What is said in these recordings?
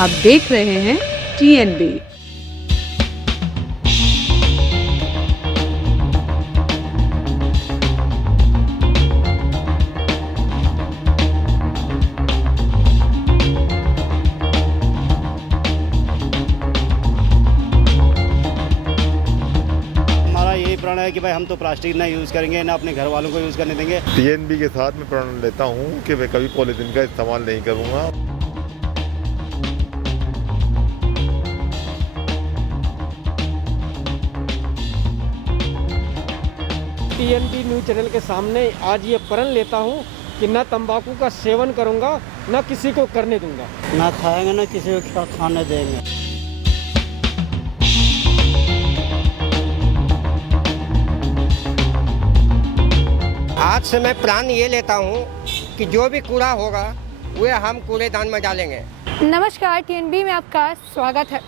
आप देख रहे हैं TNB। प्रण है कि भाई हम तो प्लास्टिक ना यूज़ करेंगे, ना अपने घर वालों को यूज़ करने देंगे। TNB के साथ मैं प्रण लेता हूँ कि मैं कभी पॉलीथीन का इस्तेमाल नहीं करूँगा। TNB न्यूज़ चैनल के सामने आज ये प्रण लेता हूँ कि न तंबाकू का सेवन करूँगा, न किसी को करने दूंगा। ना खाएंगे ना किसी को खाने देंगे। आज से मैं प्लान ये लेता हूँ कि जो भी कूड़ा होगा वह हम कूड़ेदान में डालेंगे। नमस्कार, TNB में आपका स्वागत है।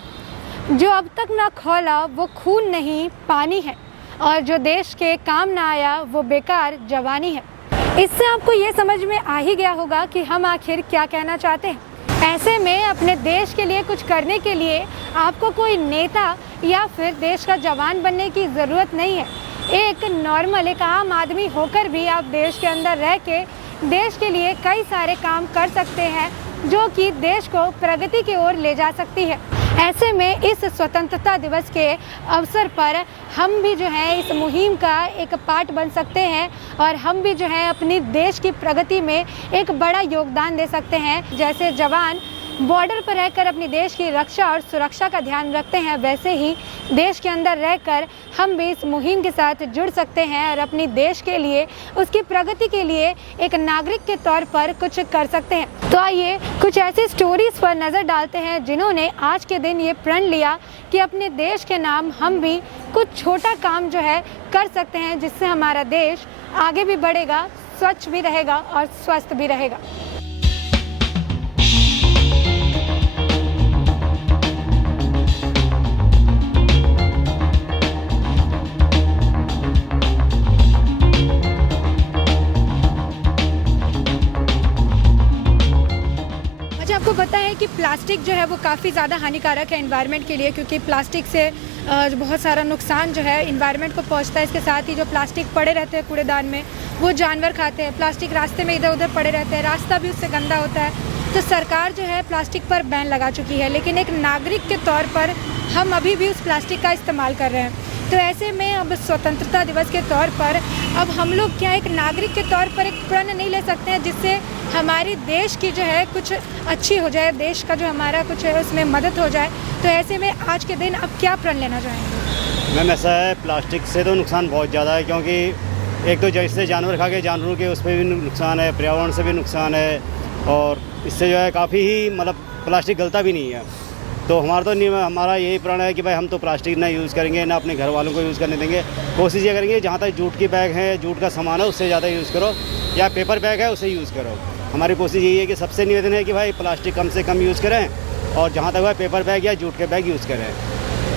जो अब तक ना खौला वो खून नहीं पानी है, और जो देश के काम ना आया वो बेकार जवानी है। इससे आपको ये समझ में आ ही गया होगा कि हम आखिर क्या कहना चाहते हैं। ऐसे में अपने देश के लिए कुछ करने के लिए आपको कोई नेता या फिर देश का जवान बनने की ज़रूरत नहीं है। एक नॉर्मल, एक आम आदमी होकर भी आप देश के अंदर रह के देश के लिए कई सारे काम कर सकते हैं, जो कि देश को प्रगति की ओर ले जा सकती है। ऐसे में इस स्वतंत्रता दिवस के अवसर पर हम भी जो है इस मुहिम का एक पार्ट बन सकते हैं, और हम भी जो है अपनी देश की प्रगति में एक बड़ा योगदान दे सकते हैं। जैसे जवान बॉर्डर पर रहकर अपनी देश की रक्षा और सुरक्षा का ध्यान रखते हैं, वैसे ही देश के अंदर रहकर हम भी इस मुहिम के साथ जुड़ सकते हैं और अपनी देश के लिए, उसकी प्रगति के लिए एक नागरिक के तौर पर कुछ कर सकते हैं। तो आइए कुछ ऐसी स्टोरीज पर नज़र डालते हैं जिन्होंने आज के दिन ये प्रण लिया कि अपने देश के नाम हम भी कुछ छोटा काम जो है कर सकते हैं, जिससे हमारा देश आगे भी बढ़ेगा, स्वच्छ भी रहेगा और स्वस्थ भी रहेगा। आपको पता है कि प्लास्टिक जो है वो काफ़ी ज़्यादा हानिकारक है एनवायरनमेंट के लिए, क्योंकि प्लास्टिक से बहुत सारा नुकसान जो है एनवायरनमेंट को पहुंचता है। इसके साथ ही जो प्लास्टिक पड़े रहते हैं कूड़ेदान में, वो जानवर खाते हैं। प्लास्टिक रास्ते में इधर उधर पड़े रहते हैं, रास्ता भी उससे गंदा होता है। तो सरकार जो है प्लास्टिक पर बैन लगा चुकी है, लेकिन एक नागरिक के तौर पर हम अभी भी उस प्लास्टिक का इस्तेमाल कर रहे हैं। तो ऐसे में अब स्वतंत्रता दिवस के तौर पर अब हम लोग क्या एक नागरिक के तौर पर एक प्रण नहीं ले सकते हैं, जिससे हमारी देश की जो है कुछ अच्छी हो जाए, देश का जो हमारा कुछ है उसमें मदद हो जाए। तो ऐसे में आज के दिन अब क्या प्रण लेना चाहेंगे? मैम ऐसा है, प्लास्टिक से तो नुकसान बहुत ज़्यादा है, क्योंकि एक तो जैसे जानवर खा के जानवरों के उस पर भी नुकसान है, पर्यावरण से भी नुकसान है, और इससे जो है काफ़ी ही मतलब प्लास्टिक गलता भी नहीं है। तो हमारा तो नियम, हमारा यही प्रण है कि भाई हम तो प्लास्टिक ना यूज़ करेंगे, ना अपने घर वालों को यूज़ करने देंगे। कोशिश ये करेंगे जहाँ तक जूट की बैग है, जूट का सामान है, उससे ज़्यादा यूज़ करो, या पेपर बैग है उसे यूज़ करो। हमारी कोशिश यही है कि सबसे निवेदन है कि भाई प्लास्टिक कम से कम यूज़ करें, और जहाँ तक वह पेपर बैग या जूट के बैग यूज़ करें।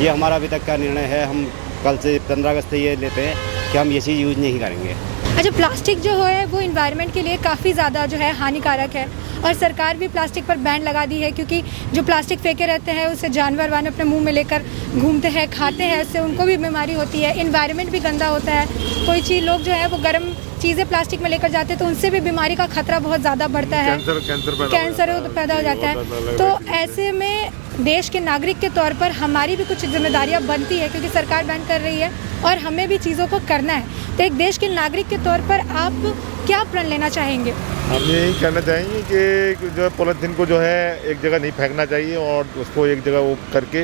ये हमारा अभी तक का निर्णय है। हम कल से 15 अगस्त से ये लेते हैं कि हम ये चीज़ यूज़ नहीं करेंगे। अच्छा, प्लास्टिक जो है वो एनवायरनमेंट के लिए काफ़ी ज़्यादा जो है हानिकारक है, और सरकार भी प्लास्टिक पर बैन लगा दी है, क्योंकि जो प्लास्टिक फेंके रहते हैं उसे जानवर वान अपने मुंह में लेकर घूमते हैं, खाते हैं, इससे उनको भी बीमारी होती है, एनवायरनमेंट भी गंदा होता है। कोई चीज़ लोग जो है वो गर्म चीज़ें प्लास्टिक में लेकर जाते हैं, तो उनसे भी बीमारी का खतरा बहुत ज़्यादा बढ़ता है, कैंसर पैदा हो जाता है। तो ऐसे में देश के नागरिक के तौर पर हमारी भी कुछ जिम्मेदारियां बनती है, क्योंकि सरकार बैन कर रही है और हमें भी चीज़ों को करना है। तो एक देश के नागरिक के तौर पर आप क्या प्रण लेना चाहेंगे? हम यही कहना चाहेंगे कि जो है पॉलीथीन को जो है एक जगह नहीं फेंकना चाहिए, और उसको एक जगह वो करके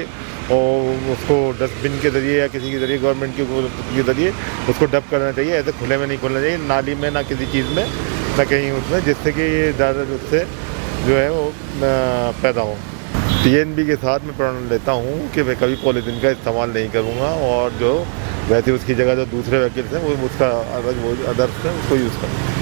और उसको डस्टबिन के ज़रिए या किसी के ज़रिए, गवर्नमेंट के ज़रिए उसको डंप करना चाहिए। ऐसे खुले में नहीं खोलना चाहिए, नाली में ना किसी चीज़ में, ना कहीं उसमें, जिससे कि ये ज़्यादा उससे जो है वो पैदा हो। TNB के साथ मैं प्रण लेता हूँ कि मैं कभी पॉलीथीन का इस्तेमाल नहीं करूँगा, और जो वैसे उसकी जगह जो दूसरे व्हीकल्स हैं वो उसका वो अदर्स है उसको यूज़ करूँ।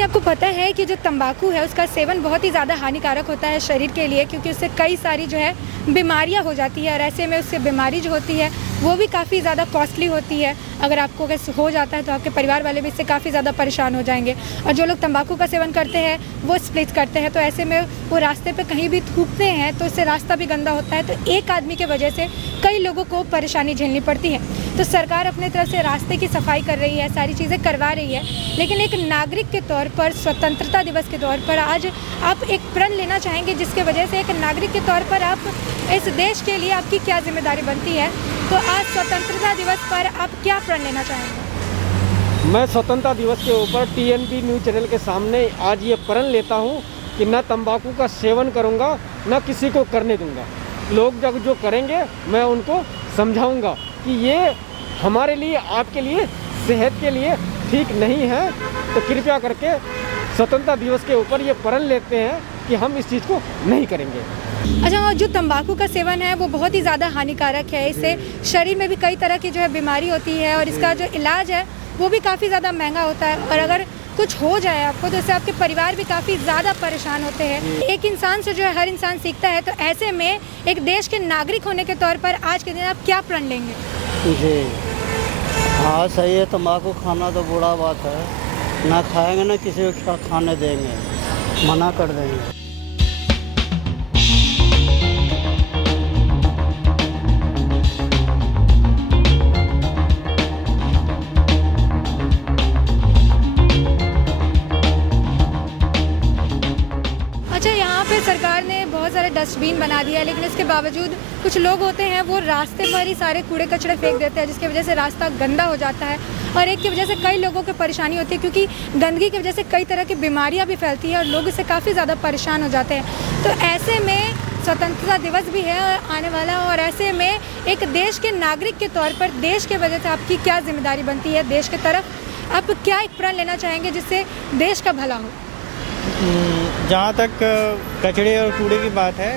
आपको पता है कि जो तंबाकू है उसका सेवन बहुत ही ज़्यादा हानिकारक होता है शरीर के लिए, क्योंकि उससे कई सारी जो है बीमारियां हो जाती है और ऐसे में उससे बीमारी जो होती है वो भी काफ़ी ज़्यादा कॉस्टली होती है। अगर आपको अगर हो जाता है तो आपके परिवार वाले भी इससे काफ़ी ज़्यादा परेशान हो जाएंगे। और जो लोग तंबाकू का सेवन करते हैं वो स्प्लिट करते हैं, तो ऐसे में वो रास्ते पे कहीं भी थूकते हैं तो इससे रास्ता भी गंदा होता है, तो एक आदमी की वजह से कई लोगों को परेशानी झेलनी पड़ती है। तो सरकार अपने तरफ से रास्ते की सफाई कर रही है, सारी चीज़ें करवा रही है, लेकिन एक नागरिक के तौर पर, स्वतंत्रता दिवस के तौर पर आज आप एक प्रण लेना चाहेंगे जिसके वजह से एक नागरिक के तौर पर आप इस देश के लिए आपकी क्या जिम्मेदारी बनती है। तो आज स्वतंत्रता दिवस पर आप क्या प्रण लेना चाहेंगे? मैं स्वतंत्रता दिवस के ऊपर TNB न्यूज़ चैनल के सामने आज ये प्रण लेता हूँ कि न तंबाकू का सेवन करूँगा, न किसी को करने दूँगा। लोग जब जो करेंगे मैं उनको समझाऊँगा कि ये हमारे लिए, आपके लिए, सेहत के लिए ठीक नहीं है। तो कृपया करके स्वतंत्रता दिवस के ऊपर ये प्रण लेते हैं कि हम इस चीज़ को नहीं करेंगे। अच्छा, और जो तंबाकू का सेवन है वो बहुत ही ज़्यादा हानिकारक है। इससे शरीर में भी कई तरह की जो है बीमारी होती है और इसका जो इलाज है वो भी काफ़ी ज़्यादा महंगा होता है, और अगर कुछ हो जाए आपको तो इससे आपके परिवार भी काफ़ी ज़्यादा परेशान होते हैं। एक इंसान से जो है हर इंसान सीखता है, तो ऐसे में एक देश के नागरिक होने के तौर पर आज के दिन आप क्या प्रण लेंगे? जी हाँ, सही है। तंबाकू खाना तो बुरा बात है, ना खाएंगे ना किसी को खाने देंगे, मना कर देंगे। अच्छा, यहाँ पे सरकार ने बहुत सारे डस्टबिन बना दिया है, लेकिन इसके बावजूद कुछ लोग होते हैं वो रास्ते पर ही सारे कूड़े कचड़े फेंक देते हैं, जिसकी वजह से रास्ता गंदा हो जाता है और एक की वजह से कई लोगों को परेशानी होती है, क्योंकि गंदगी की वजह से कई तरह की बीमारियाँ भी फैलती है और लोग इससे काफ़ी ज़्यादा परेशान हो जाते हैं। तो ऐसे में स्वतंत्रता दिवस भी है आने वाला, और ऐसे में एक देश के नागरिक के तौर पर देश के वजह से आपकी क्या जिम्मेदारी बनती है? देश की तरफ आप क्या एक प्रण लेना चाहेंगे जिससे देश का भला हो? जहाँ तक कचड़े और कूड़े की बात है,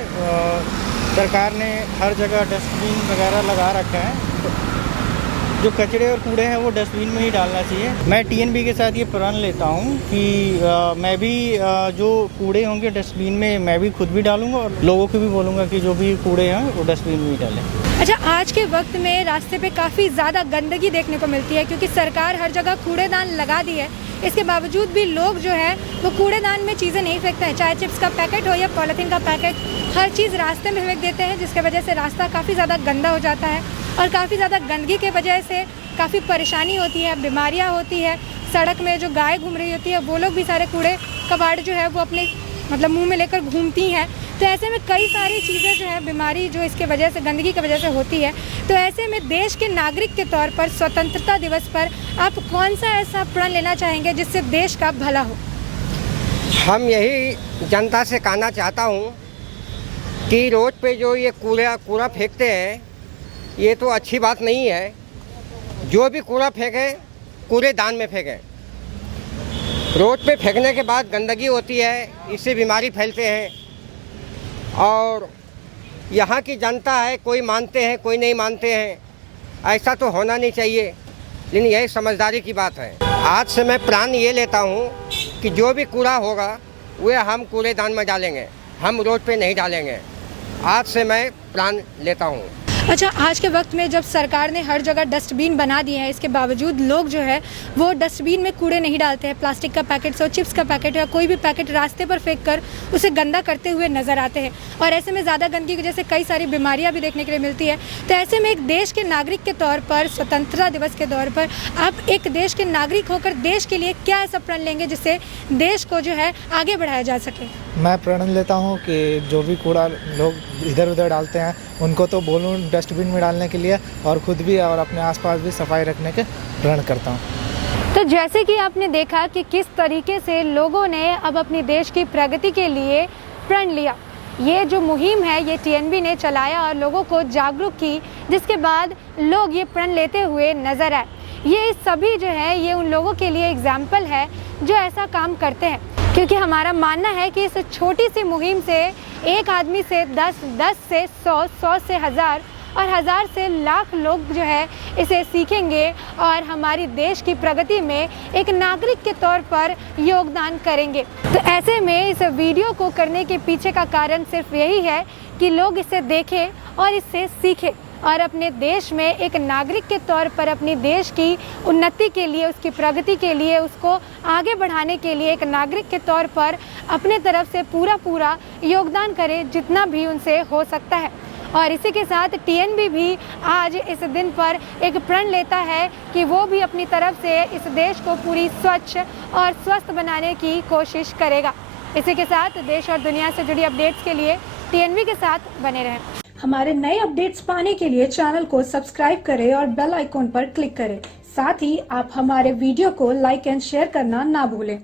सरकार ने हर जगह डस्टबिन वगैरह लगा रखा है। जो कचड़े और कूड़े हैं वो डस्टबिन में ही डालना चाहिए। मैं TNB के साथ ये प्रण लेता हूँ कि मैं भी जो कूड़े होंगे डस्टबिन में मैं भी खुद भी डालूँगा और लोगों को भी बोलूँगा कि जो भी कूड़े हैं वो डस्टबिन में ही डालें। अच्छा, आज के वक्त में रास्ते पे काफ़ी ज़्यादा गंदगी देखने को मिलती है, क्योंकि सरकार हर जगह कूड़ेदान लगा दी है। इसके बावजूद भी लोग जो है वो कूड़ेदान में चीज़ें नहीं फेंकते हैं, चाहे चिप्स का पैकेट हो या पॉलीथीन का पैकेट, हर चीज़ रास्ते में फेंक देते हैं, जिसकी वजह से रास्ता काफ़ी ज़्यादा गंदा हो जाता है और काफ़ी ज़्यादा गंदगी के वजह से काफ़ी परेशानी होती है, बीमारियाँ होती है। सड़क में जो गाय घूम रही होती है वो लोग भी सारे कूड़े कबाड़ जो है वो अपने मुंह में लेकर घूमती हैं। तो ऐसे में कई सारी चीज़ें जो है बीमारी जो इसके वजह से, गंदगी की वजह से होती है। तो ऐसे में देश के नागरिक के तौर पर स्वतंत्रता दिवस पर आप कौन सा ऐसा प्रण लेना चाहेंगे जिससे देश का भला हो? हम यही जनता से कहना चाहता हूँ कि रोड पे जो ये कूड़ा फेंकते हैं ये तो अच्छी बात नहीं है। जो भी कूड़ा फेंके कूड़ेदान में फेंके। रोड पे फेंकने के बाद गंदगी होती है, इससे बीमारी फैलते हैं। और यहाँ की जनता है, कोई मानते हैं कोई नहीं मानते हैं, ऐसा तो होना नहीं चाहिए, लेकिन यही समझदारी की बात है। आज से मैं प्लान ये लेता हूँ कि जो भी कूड़ा होगा वह हम कूड़ेदान में डालेंगे, हम रोड पे नहीं डालेंगे। आज से मैं प्लान लेता हूँ। अच्छा, आज के वक्त में जब सरकार ने हर जगह डस्टबिन बना दिए हैं, इसके बावजूद लोग जो है वो डस्टबिन में कूड़े नहीं डालते हैं। प्लास्टिक का पैकेट हो, चिप्स का पैकेट या कोई भी पैकेट रास्ते पर फेंक कर उसे गंदा करते हुए नजर आते हैं, और ऐसे में ज़्यादा गंदगी की वजह से कई सारी बीमारियां भी देखने के लिए मिलती है। तो ऐसे में एक देश के नागरिक के तौर पर, स्वतंत्रता दिवस के तौर पर आप एक देश के नागरिक होकर देश के लिए क्या ऐसा प्रण लेंगे जिससे देश को जो है आगे बढ़ाया जा सके? मैं प्रण लेता हूँ कि जो भी कूड़ा लोग इधर उधर डालते हैं उनको तो बोलूँ डस्टबिन में डालने के लिए, और खुद भी और अपने आसपास भी सफाई रखने के प्रण करता हूँ। तो जैसे कि आपने देखा कि किस तरीके से लोगों ने अब अपने देश की प्रगति के लिए प्रण लिया। ये जो मुहिम है ये TNB ने चलाया और लोगों को जागरूक की, जिसके बाद लोग ये प्रण लेते हुए नजर आए। ये सभी जो है ये उन लोगों के लिए एग्जाम्पल है जो ऐसा काम करते हैं, क्योंकि हमारा मानना है कि इस छोटी सी मुहिम से एक आदमी से 10, 10 से 100, 100 से 1000 और हज़ार से लाख लोग जो है इसे सीखेंगे और हमारी देश की प्रगति में एक नागरिक के तौर पर योगदान करेंगे। तो ऐसे में इस वीडियो को करने के पीछे का कारण सिर्फ यही है कि लोग इसे देखें और इससे सीखें और अपने देश में एक नागरिक के तौर पर अपनी देश की उन्नति के लिए, उसकी प्रगति के लिए, उसको आगे बढ़ाने के लिए एक नागरिक के तौर पर अपने तरफ से पूरा योगदान करें जितना भी उनसे हो सकता है। और इसी के साथ टीएनबी भी आज इस दिन पर एक प्रण लेता है कि वो भी अपनी तरफ से इस देश को पूरी स्वच्छ और स्वस्थ बनाने की कोशिश करेगा। इसी के साथ देश और दुनिया से जुड़ी अपडेट्स के लिए टीएनबी के साथ बने रहें। हमारे नए अपडेट्स पाने के लिए चैनल को सब्सक्राइब करें और बेल आइकॉन पर क्लिक करें। साथ ही आप हमारे वीडियो को लाइक एंड शेयर करना ना भूलें।